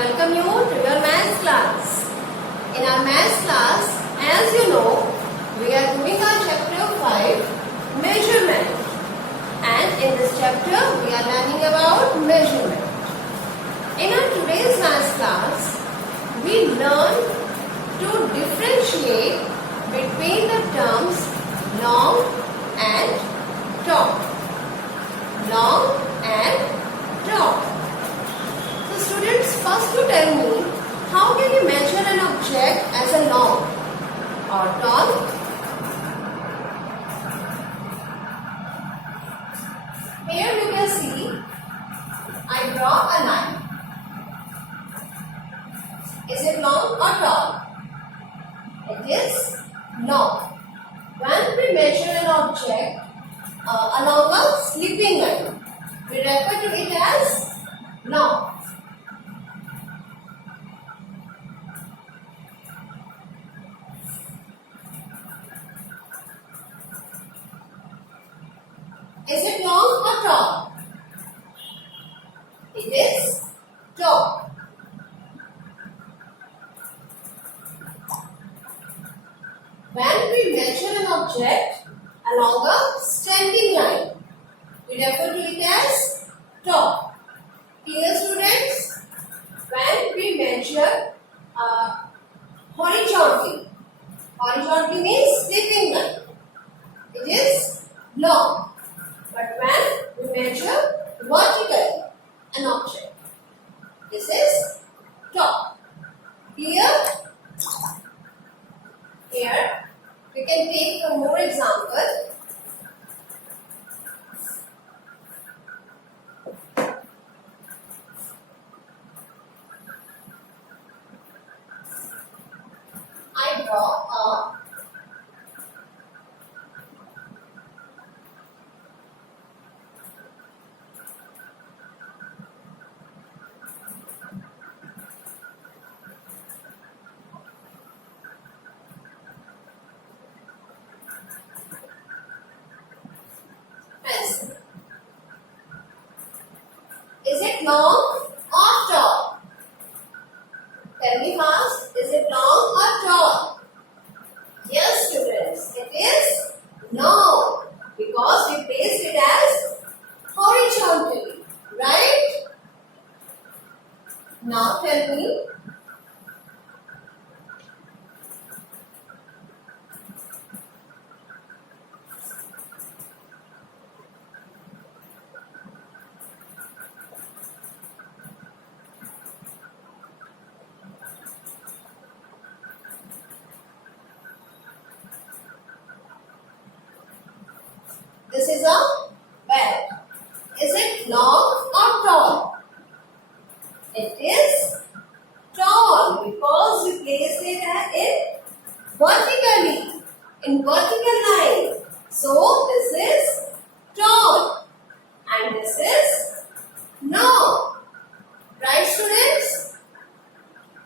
welcome you to your maths class. In our maths class, as you know, we are doing our chapter 5, measurement. And in this chapter, we are learning about measurement. In our today's maths class, we learn to differentiate between the terms long and tall. Long and tall. So students, first to tell me, how can you measure an object as a long or tall? Here you can see, I draw a line. Is it long or tall? It is long. When we measure an object along a sleeping line, we refer to it as long. Is it long or tall? It is tall. When we measure an object along a standing line, we refer to it as tall. Clear, students? When we measure horizontally means sleeping line, it is long. But when we measure vertically an object, this is tall. Clear? Here we can take a more example. I draw a pencil. Is it long or tall? Tell me fast. Is it long or tall? Yes, students, it is long because we placed it as horizontally, right? Now tell me, this is a bed. Is it long or tall? It is tall because we placed it vertically, in vertical line. So this is tall and this is long. Right, students?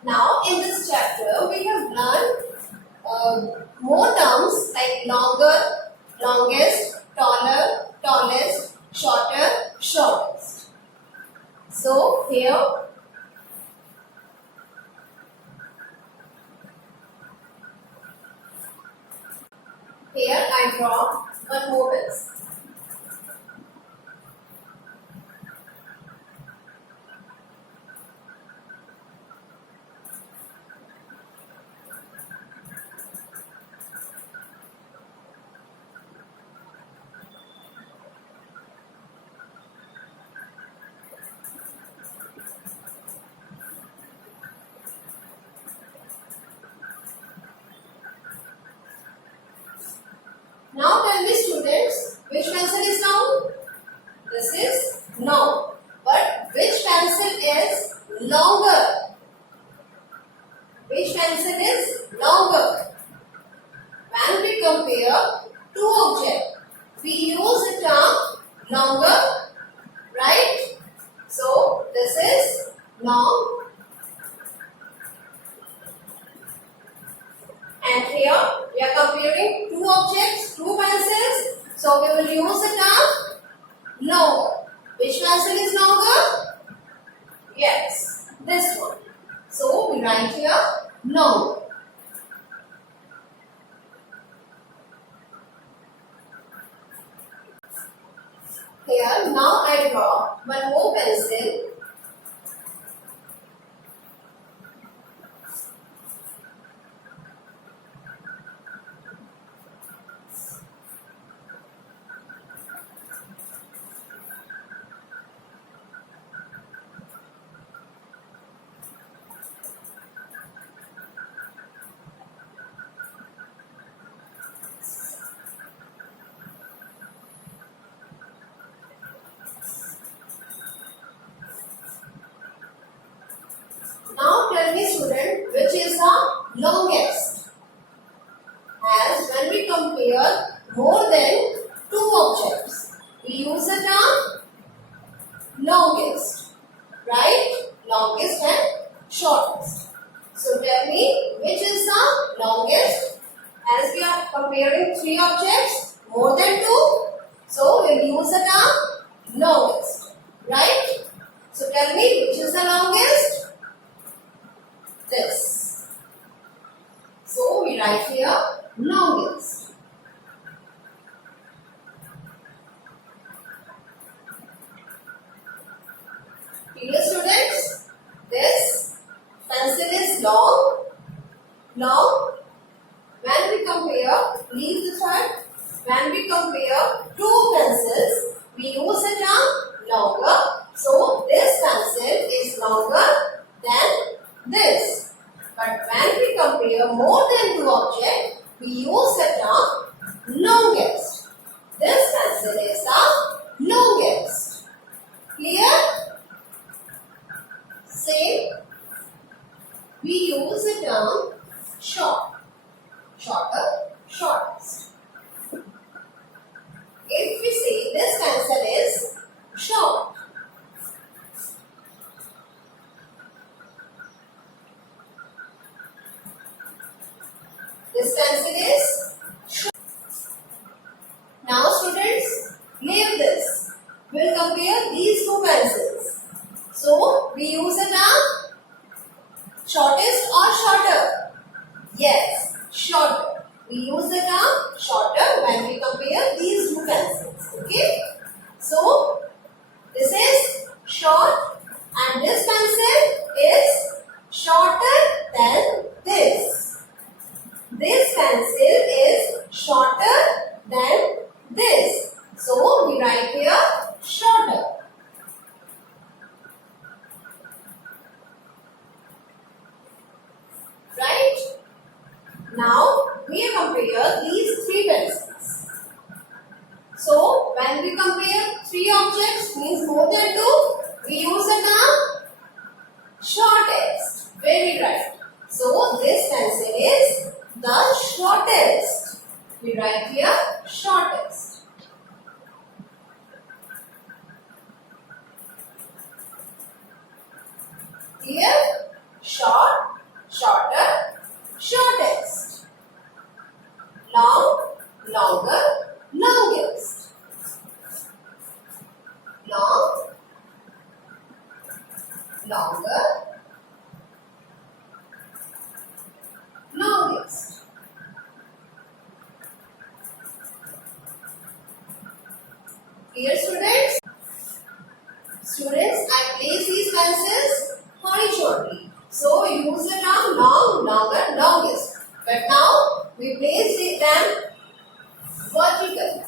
Now in this chapter we have learned more terms like longer, longest, taller, tallest, shorter, shortest. So here I draw one more pencil. Now tell me, students, which pencil is long? This is long. But which pencil is longer? Which pencil is longer? When we compare two objects, we use the term longer, right? So this is long. And here we are comparing two objects, two pencils. So we will use the term longer. Which pencil is longer? Yes, this one. So we write here long. Here now I draw one more pencil. Now tell me student, which is the longest? As when we compare more than two objects, we use the term longest, right? Longest and shortest. So tell me, which is the longest? As we are comparing three objects, more than two, so we will use the term longest, right? So tell me, which is the longest? This. So we write here longest. Clear students? This pencil is long. When we compare, leave the third. When we compare two pencils, we use the term longer. So this pencil is longer than this. But when we compare more than two objects, we use the term longest. This pencil is the longest. Clear? Same. We use the term short. Shorter, shortest. If we say this pencil is short, this pencil is short. Now students, leave this. We will compare these two pencils. So we use the term shortest or shorter? Yes, shorter. We use the term shorter when we compare these two pencils. Okay. So this is short and this pencil is shorter than this. This pencil is shorter than this. So we write here shorter. Right? Now we compare these three pencils. So when we compare three objects, means more than two, we use the term shortest. Very right. So this pencil is the shortest. We write here shortest. Clear? Short, shorter, shortest. Long, longer, longest. Long, longer, longest. Clear students? Students, I place these pencils horizontally. So we use the term long, longer, longest. But now we place them vertically.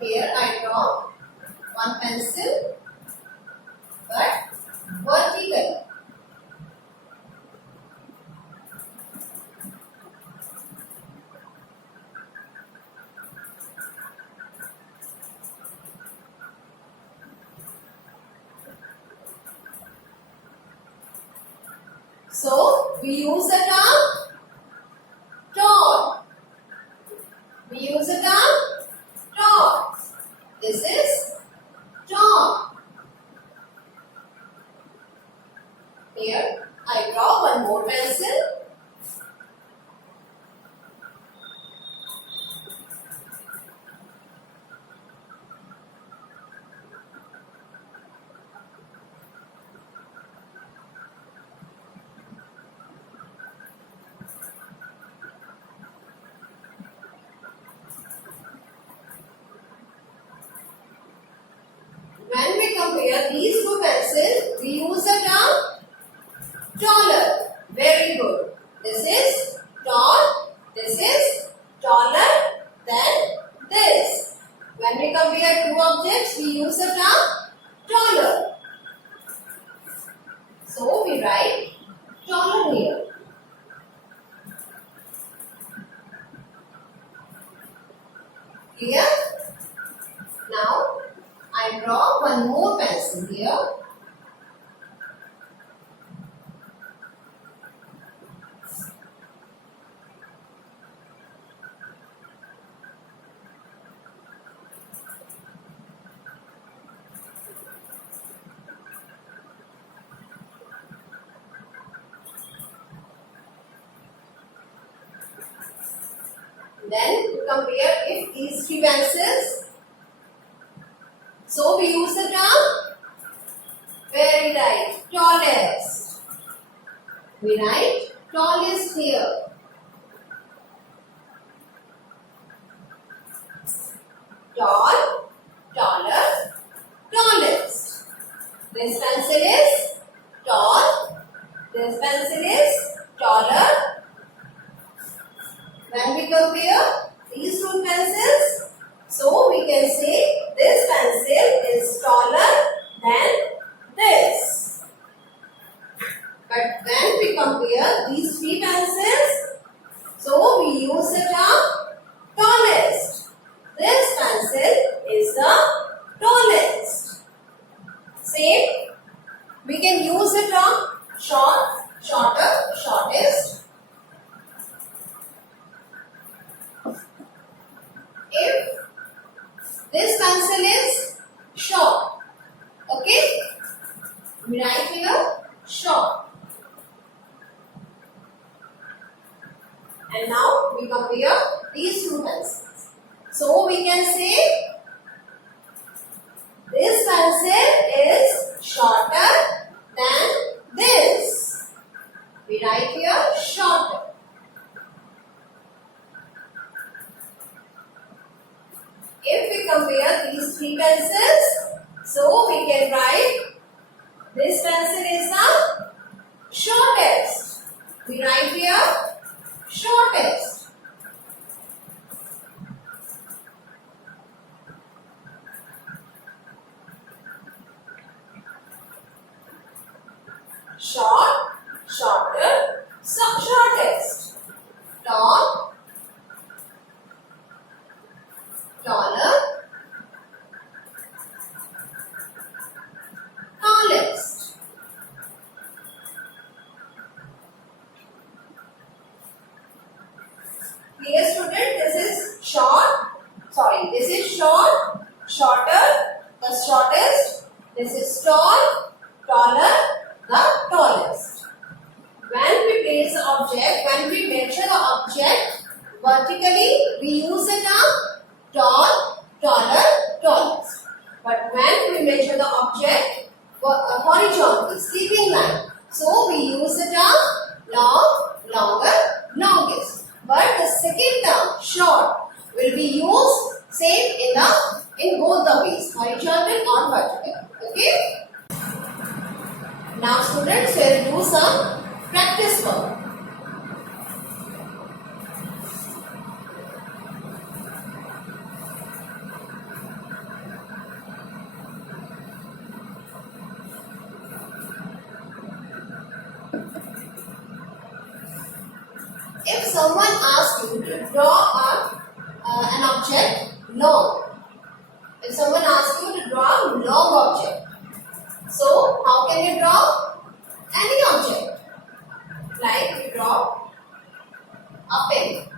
Here I draw one pencil, but vertically. So we use the term tall. We use the term tall. This is tall. Here I draw one more pencil. term? Taller. Very good. This is tall. This is taller than this. When we compare two objects, we use the term taller. So we write taller here. Clear? Now I draw one more pencil here. Then compare if these three pencils. So we use the term very right, tallest. We write tallest here. Tall, taller, tallest. This pencil is tall. This pencil is taller. When we compare these two pencils, so we can say this pencil is taller than this. But when we compare these three pencils, so we use the term tallest. This pencil is the tallest. Same, we can use the term short, shorter, shortest. If this pencil is short, okay, we write here short. And now we compare these two pencils. So we can say this pencil is shorter than this. We write here shorter. If we compare these three pencils, so we can write this pencil is the shortest. We write here shortest. Short, shorter, shortest. Tall, taller, tallest. Clear, student? This is short. This is short, shorter, the shortest. This is tall, taller, the tallest. When we place the object, when we measure the object vertically, we use the term tall, taller, tallest. But when we measure the object horizontally, sleeping line, so we use the term long, longer, longest. But the second term, short, will be used same in both the ways, horizontal or vertical. Okay? Now students will do some practice work. If someone asks you to draw an object long, if someone asks you to draw a long object, so how can you draw any object? Like you draw a pen.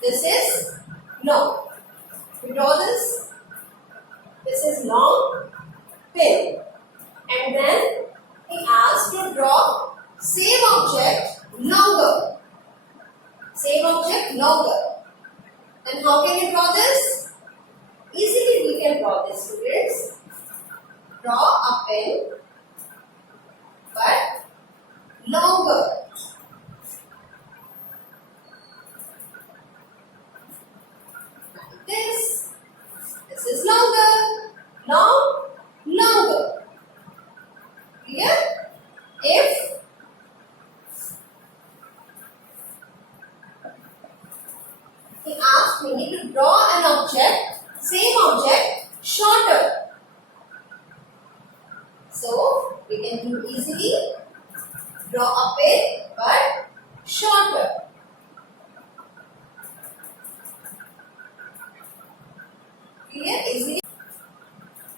This is long. We draw this. This is long pen. And then he asks to draw same object longer. Same object longer. Then how can you draw this? Easily we can draw this, students. Draw a pen, but longer. Like this. So we can do easily draw a pin but shorter. Clear? Easily.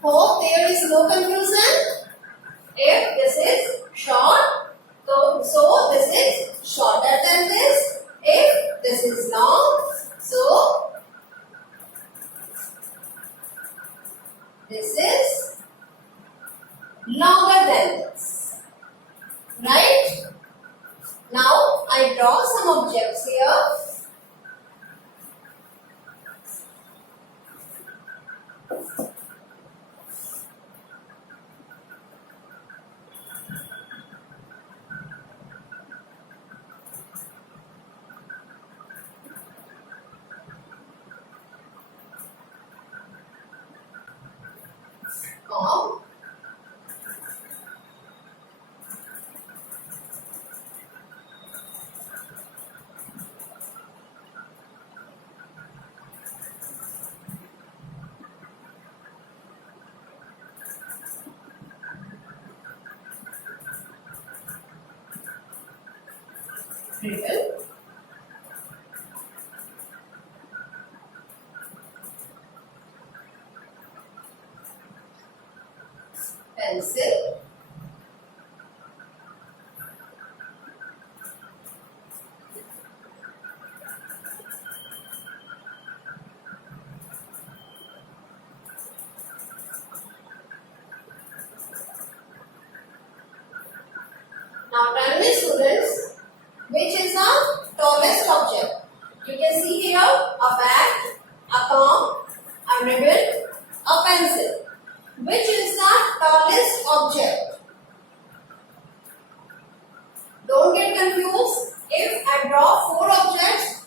Hope there is no confusion. If this is short, so this is shorter than this. If this is long, so this is longer than this. Right? Now I draw some objects here. Ribbon. Pencil. Now tell me students, which is the tallest object? You can see here a bag, a comb, a ribbon, a pencil. Which is the tallest object? Don't get confused. If I draw 4 objects,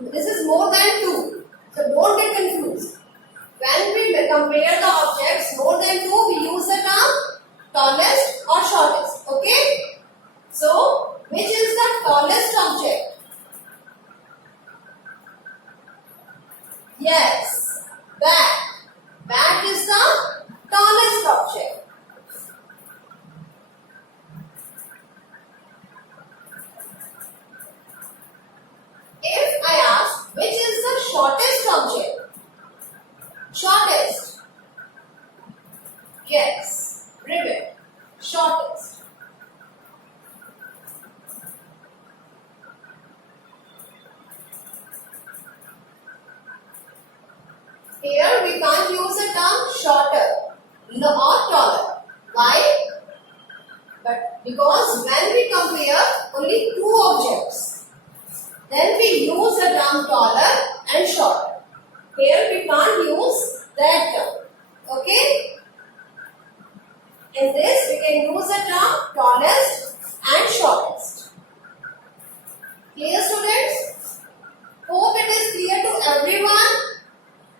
this is more than 2. So don't get confused. When we compare the objects more than 2, we use the term tallest or shortest. Okay? So, which is the tallest object? Yes, bat. Bat is the tallest object. If I ask, which is the shortest object? Shortest. Yes, ribbon. Shortest. Here we can't use the term shorter or taller. Why? But because when we compare only 2 objects, then we use the term taller and shorter. Here we can't use that term. Okay? In this we can use the term tallest and shortest. Clear, students? Hope it is clear to everyone.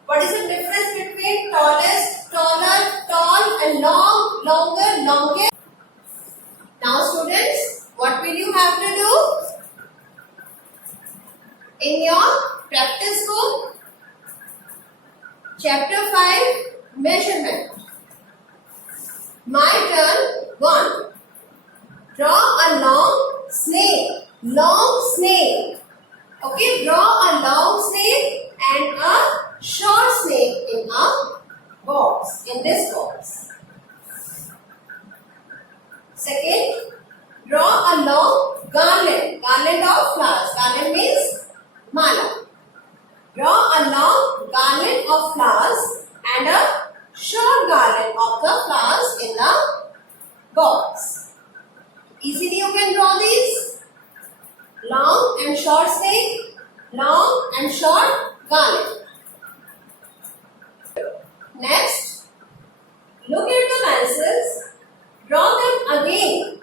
What is the difference between tallest, taller, tall and long, longer, longest? Now students, what will you have to do? In your practice book, chapter 5, measurement. My turn 1. Draw a long snake. Long snake. Okay, draw a long snake and a short snake in a box, in this box. Second, draw a long garland. Garland of flowers. Garland means mala. Draw a long garland of flowers and a short garland of the flowers in the box. Easily you can draw these. Long and short snake, long and short garland. Next, look at the pencils. Draw them again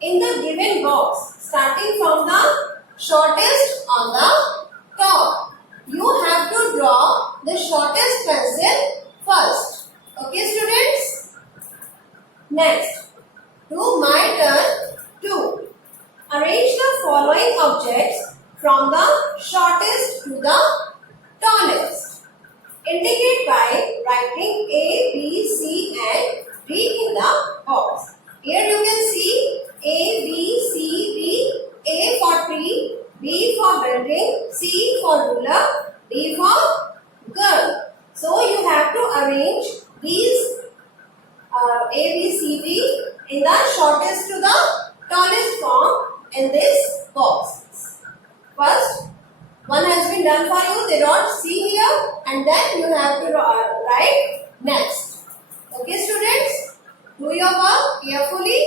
in the given box, starting from the shortest on the top. You have to draw the shortest pencil first. Okay, students? Next, to my turn 2. Arrange the following objects from the shortest to the tallest. Indicate by writing A, B, C and D in the box. ABCD in the shortest to the tallest form in this box. First, one has been done for you. They wrote C here, and then you have to write next. Okay, students, do your work carefully